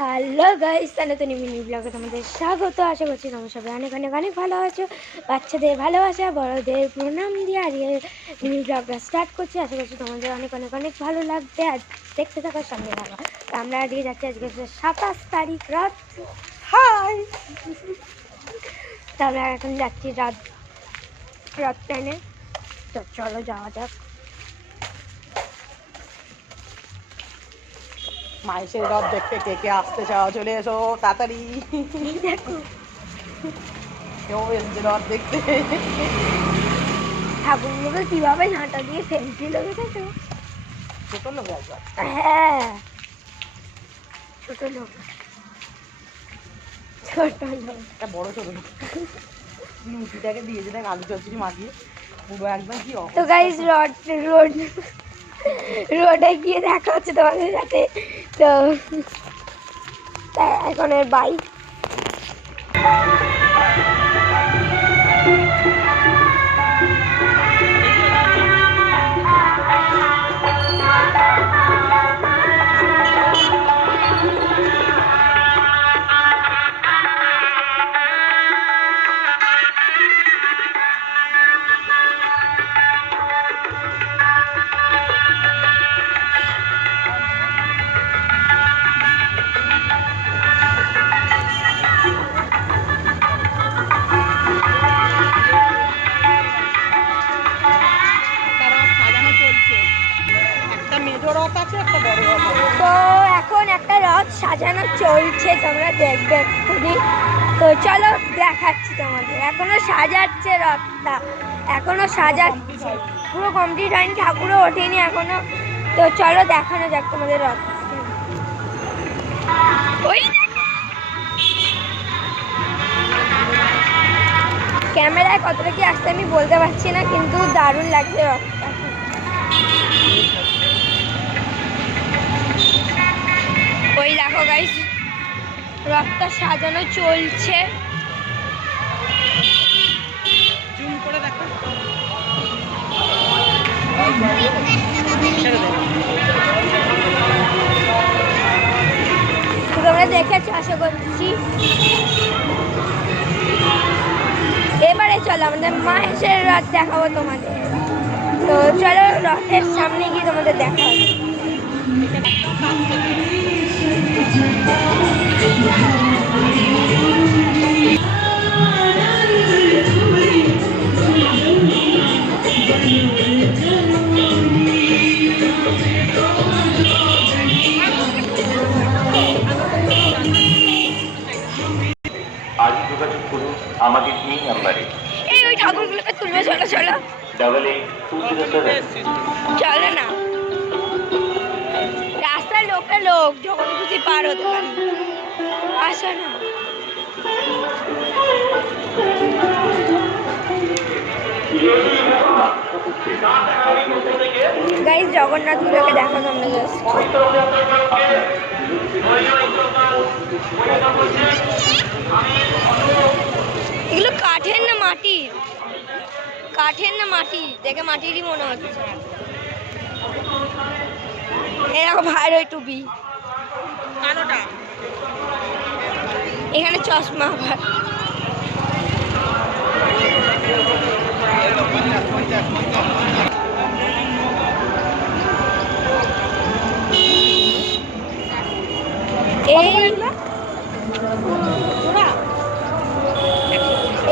Hello guys, তাহলে তো mini ব্লগে তোমাদের স্বাগত। আশা করছি তোমরা সবাই অনেক অনেক অনেক ভালো আছো। বাচ্চাদের ভালোবাসা, বড়দের প্রণাম দিয়ে আর মিনি ব্লগটা স্টার্ট করছি। আশা করছি তোমাদের অনেক অনেক অনেক ভালো লাগবে আর দেখতে থাকার সঙ্গে থাকা। তো আমরা আজকে যাচ্ছি, আজকে 27 তারিখ রাত। হাই, তো আমরা এখন যাচ্ছি রাত ট্রেনে। তো চলো যাওয়া যাক। মাইশের রথ দেখতে কে কে আসতে চাও চলে এসো তাড়াতাড়ি। দেখো কেউ এসছে রথ দেখতে। ঠাকুরগুলোকে কিভাবে ঝাঁটা দিয়ে ফেলছিল দেখেছো? ছোট লোক একবার। হ্যাঁ, ছোট লোক, ছোট লোক, একটা বড় ছোট লোক লুচিটাকে দিয়েছে দেখ, আলু চচ্চড়ি মাখিয়ে পুরো একদম কি তো গাইস রোডে গিয়ে দেখা হচ্ছে তোমাদের সাথে। তো এখন এর বাইক তো এখন একটা রথ সাজানো চলছে, তোমরা দেখবে এক্ষুনি। তো চলো দেখাচ্ছি তোমাদের। এখনো সাজাচ্ছে রথটা, এখনো সাজাচ্ছে, পুরো কমপ্লিট হয়নি, ঠাকুরও ওঠেনি এখনো। তো চলো দেখানো যাক তোমাদের রথ। ওই ক্যামেরায় কতটা কি আসতে আমি বলতে পারছি না, কিন্তু দারুণ লাগছে রথটা। ওই দেখো গাইস, রথটা সাজানো চলছে। জুম করে দেখো। তোমরা দেখেছো আশা করছি। এবারে চলো আমাদের মাহেশের রথ দেখাবো তোমাদের। তো চলো রথের সামনে গিয়ে তোমাদের দেখা হবে। আজ যোগাযোগ করুন আমাদের এই নাম্বারে। এই ওই ঠাকুরগুলোকে তুলবে, চলো চলো। 8827 চলো না, রাস্তায় লোক যখন খুশি পার হতে পারে। আসো না। গাইস, জগন্নাথগুলোকে দেখো তোমরা জাস্ট। এগুলো কাঠের না মাটির? কাঠের না মাটির? দেখে মাটিরই মনে হচ্ছে। এরকম ভাইয়ের ওই টুপি, এখানে চশমা আবার।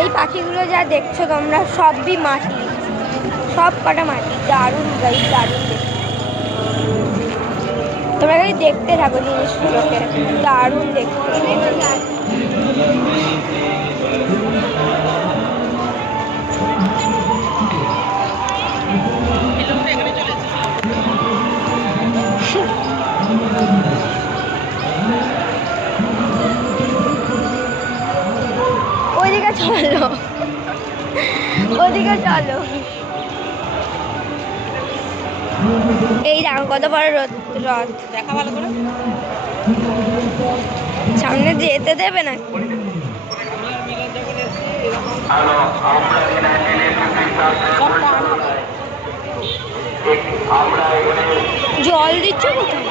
এই পাখিগুলো যা দেখছো তোমরা সবই মাটি, সব কটা মাটি। দারুণ গাইস, দারুণ দেখতে। তোমরা খালি দেখতে থাকো জিনিসগুলোকে, দারুণ দেখতে। ওইদিকে চলো, ওদিকে চলো। এই দেখো কত বড় রথ দেখা ভালো করে। সামনে যেতে দেবে না। জল দিচ্ছ কোথায়?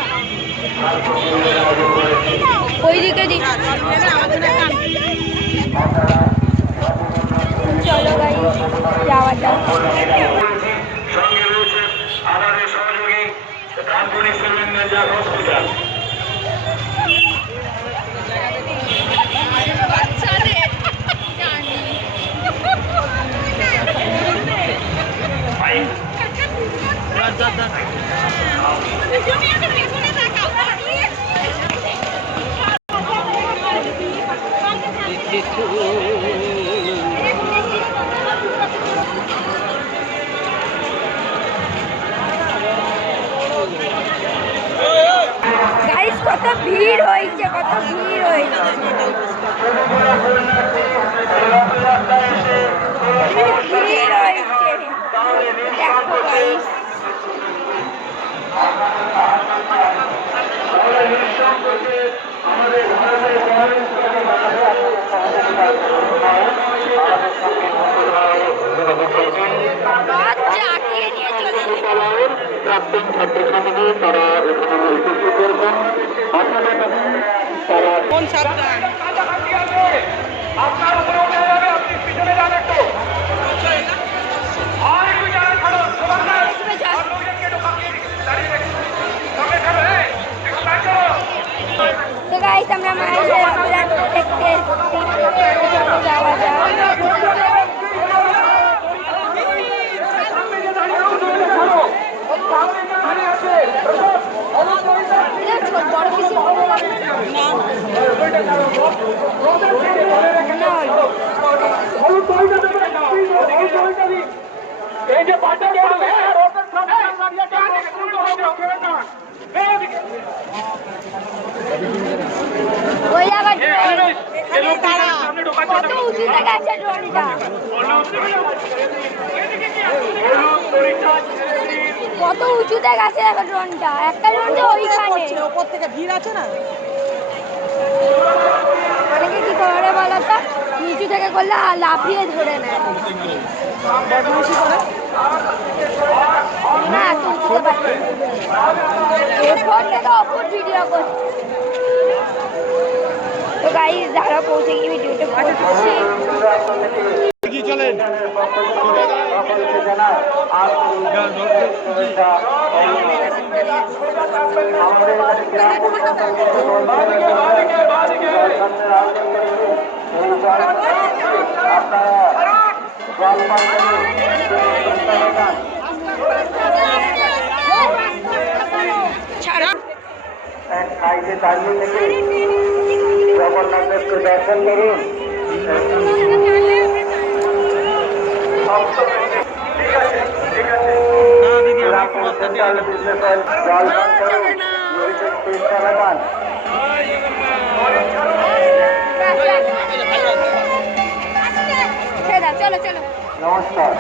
ওইদিকে দিচ্ছি। চলো গাই যাওয়া যাক। সঙ্গে রয়েছে আমাদের সহযোগী রামপুরি সিলিন্ডার হসপিটাল। গাইস কত ভিড় হয়েছে, কত ভিড় হয়েছে। ভিড় হয়েছে দেখো গাইস। চাকিয়ে নিয়ে চলে প্রাক্তন ছাত্রছাত্রী তারা এখানে উপস্থিত হয়েছেন। কোন সাবধান আপনার উপরে উঠে যাবে, আপনি পিছনে যান একটু। আর একটু যারা ছাড়ো, সবার না। আর লোকজনকে একটু বাকিয়ে দাঁড়িয়ে রেখে সঙ্গে ছাড়ো, একটু লাইন করো। তো গাইস আমরা মায়ের রথযাত্রা দেখতে এসেছি। চলো যাওয়া যাক। বড় কিছু এই যে পাটা ওই জায়গাটা কত উঁচুতে গেছে ট্রলিটা, কত উঁচুতে গেছে দেখো ড্রোনটা। একটা ড্রোন তো ওইখানে ওপর থেকে ভিড় আছে না, অনেকে কি করে বলো তো, নিচু থেকে করলে লাফিয়ে ধরে নেয় বদমাইশি করে। না, এত উঁচুতে পারছে ওপর থেকে অপর ভিডিও করছে। তো গাইস যারা পৌঁছে গিয়ে ভিডিওটা করছি। এক সাইডে দাঁড়িয়ে থেকে জগন্নাথদেবকে দর্শন করুন। ঠিক আছে, ঠিক আছে। জল পান করুন, চেষ্টা লাগান। চলো চলো নমস্কার।